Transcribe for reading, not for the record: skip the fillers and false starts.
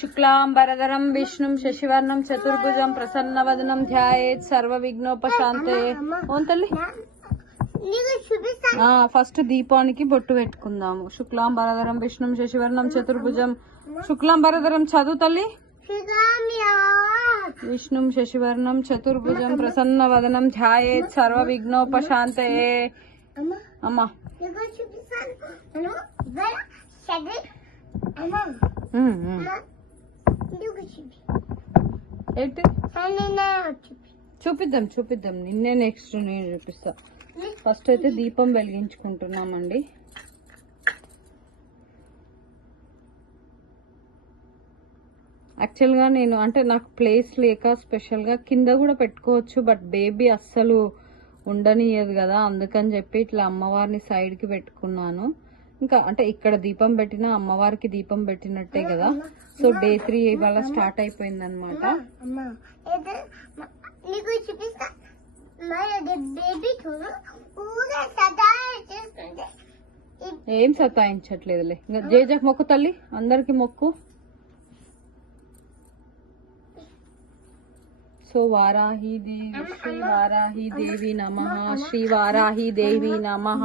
శుక్లాంబరధరం విష్ణుం శశివర్ణం చతుర్భుజం ప్రసన్నవదనం ధ్యాయేత్ సర్వ విఘ్నోపశాంతే. ఓం తల్లి ఫస్ట్ దీపానికి బొట్టు పెట్టుకుందాము. శుక్లాంబరధరం విష్ణుం శశివర్ణం చతుర్భుజం. శుక్లాంబరధరం చదువు తల్లి. విష్ణుం శశివర్ణం చతుర్భుజం ప్రసన్నవదనం ధ్యాయేత్ సర్వ విఘ్నోపశాంతే. అమ్మా చూపిద్దాం చూపిద్దాం. నిన్నే నెక్స్ట్ నేను చూపిస్తా. ఫస్ట్ అయితే దీపం వెలిగించుకుంటున్నామండి. యాక్చువల్గా నేను అంటే నాకు ప్లేస్ లేక స్పెషల్గా కింద కూడా పెట్టుకోవచ్చు, బట్ బేబీ అస్సలు ఉండనియదు కదా, అందుకని చెప్పి ఇట్లా అమ్మవారిని సైడ్కి పెట్టుకున్నాను. ఇంకా అంటే ఇక్కడ దీపం పెట్టినా అమ్మవారికి దీపం పెట్టినట్టే కదా. సో డే 3 ఇవాళ స్టార్ట్ అయిపోయింది అనమాట. ఏం సతాయించట్లేదులే. ఇంకా జేజకు మొక్కు తల్లి, అందరికి మొక్కు. సో వారాహి దేవి శ్రీ వారాహి దేవి నమః. శ్రీ వారాహి దేవి నమః.